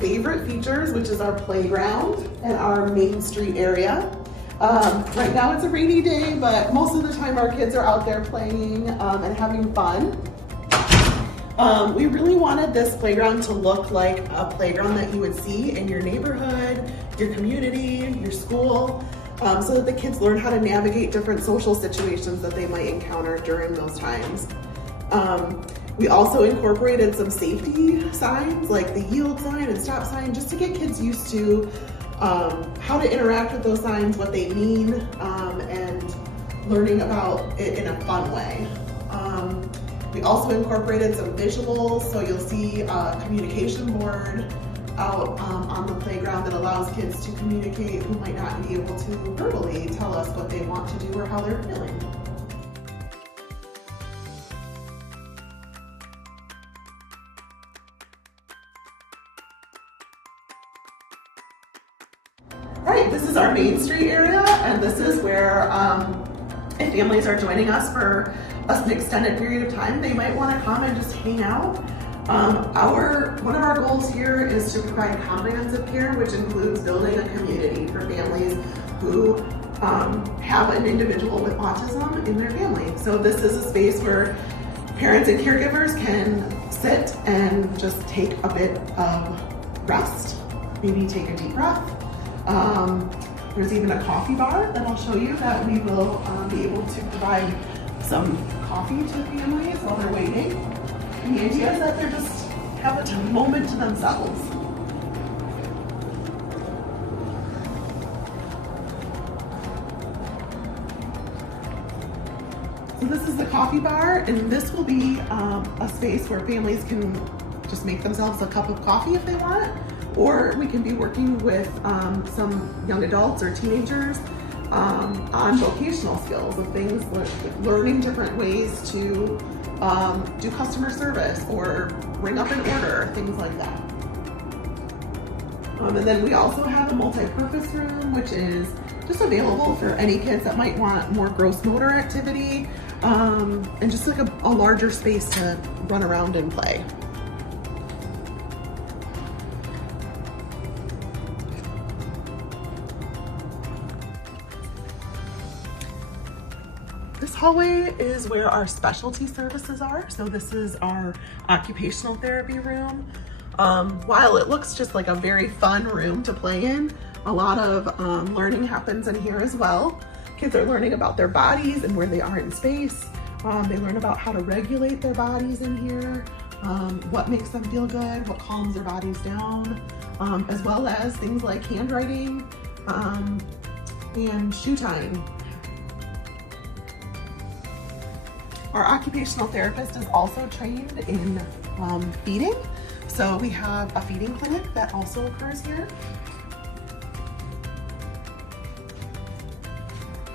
favorite features, which is our playground and our Main Street area. Right now it's a rainy day, but most of the time our kids are out there playing and having fun. We really wanted this playground to look like a playground that you would see in your neighborhood, your community, your school, so that the kids learn how to navigate different social situations that they might encounter during those times. We also incorporated some safety signs like the yield sign and stop sign, just to get kids used to how to interact with those signs, what they mean, and learning about it in a fun way. We also incorporated some visuals, so you'll see a communication board out on the playground that allows kids to communicate who might not be able to verbally tell us what they want to do or how they're feeling. All right, this is our Main Street area, and this is where if families are joining us for an extended period of time, they might want to come and just hang out. One of our goals here is to provide comprehensive care, which includes building a community for families who have an individual with autism in their family. So this is a space where parents and caregivers can sit and just take a bit of rest, maybe take a deep breath. There's even a coffee bar that I'll show you that we will be able to provide some coffee to families while they're waiting. And the idea is that they just have a moment to themselves. So this is the coffee bar, and this will be a space where families can just make themselves a cup of coffee if they want, or we can be working with some young adults or teenagers on vocational skills of things like learning different ways to do customer service or ring up an order, things like that. And then we also have a multi-purpose room, which is just available for any kids that might want more gross motor activity, and just like a larger space to run around and play. This hallway is where our specialty services are. So this is our occupational therapy room. While it looks just like a very fun room to play in, a lot of learning happens in here as well. Kids are learning about their bodies and where they are in space. They learn about how to regulate their bodies in here, what makes them feel good, what calms their bodies down, as well as things like handwriting and shoe tying. Our occupational therapist is also trained in feeding. So we have a feeding clinic that also occurs here.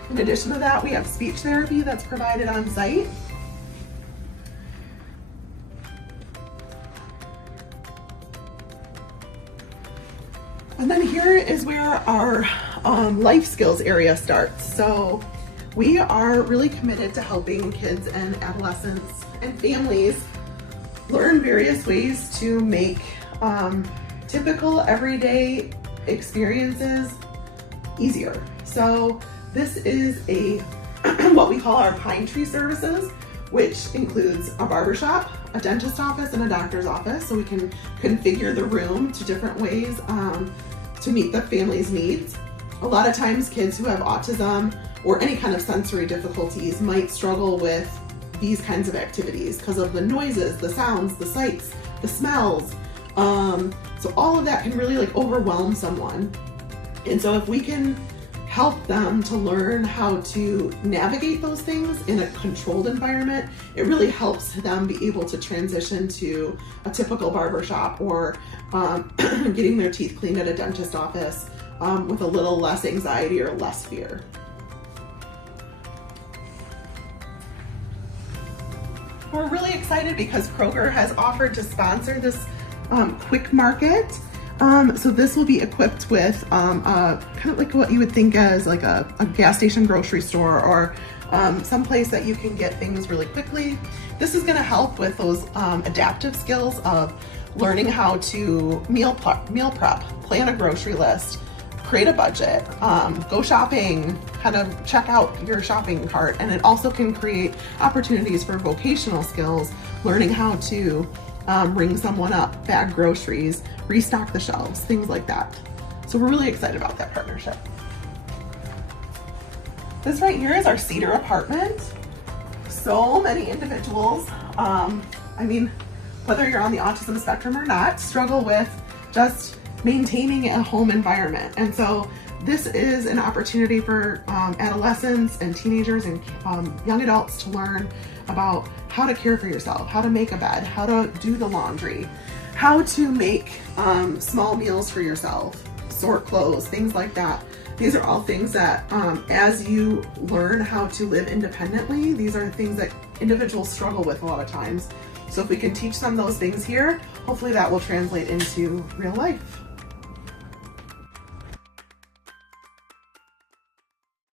In addition to that, we have speech therapy that's provided on site. And then here is where our life skills area starts. So we are really committed to helping kids and adolescents and families learn various ways to make typical everyday experiences easier. So this is what we call our Pine Tree services, which includes a barbershop, a dentist office, and a doctor's office. So we can configure the room to different ways to meet the family's needs. A lot of times kids who have autism or any kind of sensory difficulties might struggle with these kinds of activities because of the noises, the sounds, the sights, the smells. So all of that can really overwhelm someone. And so if we can help them to learn how to navigate those things in a controlled environment, it really helps them be able to transition to a typical barbershop or getting their teeth cleaned at a dentist office with a little less anxiety or less fear. We're really excited because Kroger has offered to sponsor this quick market. So this will be equipped with kind of like what you would think as like a gas station grocery store or someplace that you can get things really quickly. This is going to help with those adaptive skills of learning how to meal prep, plan a grocery list, create a budget, go shopping, kind of check out your shopping cart. And it also can create opportunities for vocational skills, learning how to ring someone up, bag groceries, restock the shelves, things like that. So we're really excited about that partnership. This right here is our Cedar apartment. So many individuals, I mean, whether you're on the autism spectrum or not, struggle with just maintaining a home environment. And so this is an opportunity for adolescents and teenagers and young adults to learn about how to care for yourself, how to make a bed, how to do the laundry, how to make small meals for yourself, sort clothes, things like that. These are all things that as you learn how to live independently, these are things that individuals struggle with a lot of times. So if we can teach them those things here, hopefully that will translate into real life.